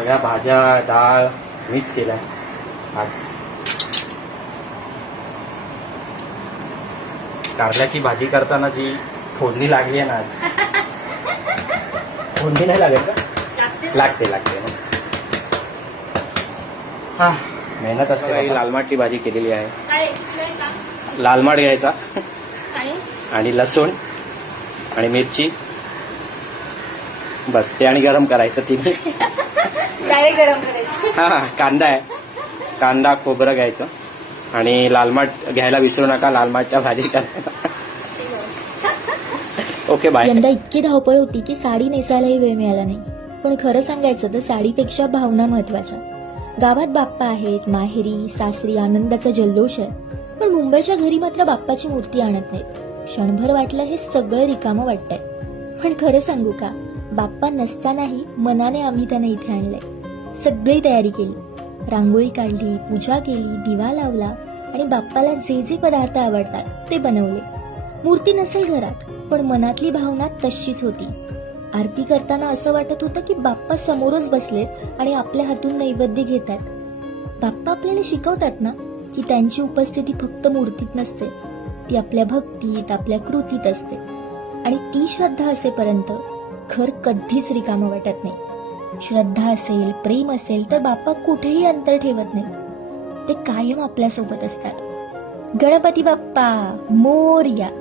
सगळ्या भाज्या डाळ मिक्स केल्या. आज कारल्याची भाजी करताना जी फोडणी लागली आहे ना आज. फोडणी नाही लागेल का? लागते. लागते हा मेहनत असते लालमाटची भाजी केलेली आहे. लालमाट घ्यायचा. आणि? लसूण आणि मिरची. बस ते आणि गरम करायचं तिन्ही डायरेक्ट गरम करायची. हा हा, कांदा आहे. कांदा खोबरं घ्यायचं. आणि लालमाट घ्यायला विसरू नका लालमाटच्या भाजी ओके बाय यंदा इतकी धावपळ होती की साडी नेसायलाही वेळ मिळाला नाही. पण खरं सांगायचं तर साडीपेक्षा भावना महत्त्वाच्या गावात बाप्पा आहेत माहेरी सासरी आनंदाचा जल्लोष आहे. पण मुंबईच्या घरी मात्र बाप्पाची मूर्ती आणत नाहीत. क्षणभर वाटलं हे सगळं रिकामं वाटतंय. पण खरं सांगू का? बाप्पा नसतानाही मनाने आम्ही त्यांना इथे आणलंय. सगळी तयारी केली. रांगोळी काढली पूजा केली दिवा लावला आणि बाप्पाला जे जे पदार्थ आवडतात ते बनवले. मूर्ती नसेल घरात पण मनातली भावना तशीच होती. आरती करताना असं वाटत होतं की बाप्पा समोरच बसलेत आणि आपल्या हातून नैवेद्य घेतात. बाप्पा आपल्याला शिकवतात ना की त्यांची उपस्थिती फक्त मूर्तीत नसते. ती आपल्या भक्तीत आपल्या कृतीत असते. आणि ती श्रद्धा असेपर्यंत घर कधीच रिकामं वाटत नाही. श्रद्धा असेल प्रेम असेल तर बाप्पा कुठेही अंतर ठेवत नाहीत. ते कायम आपल्यासोबत असतात. गणपती बाप्पा मोर्या.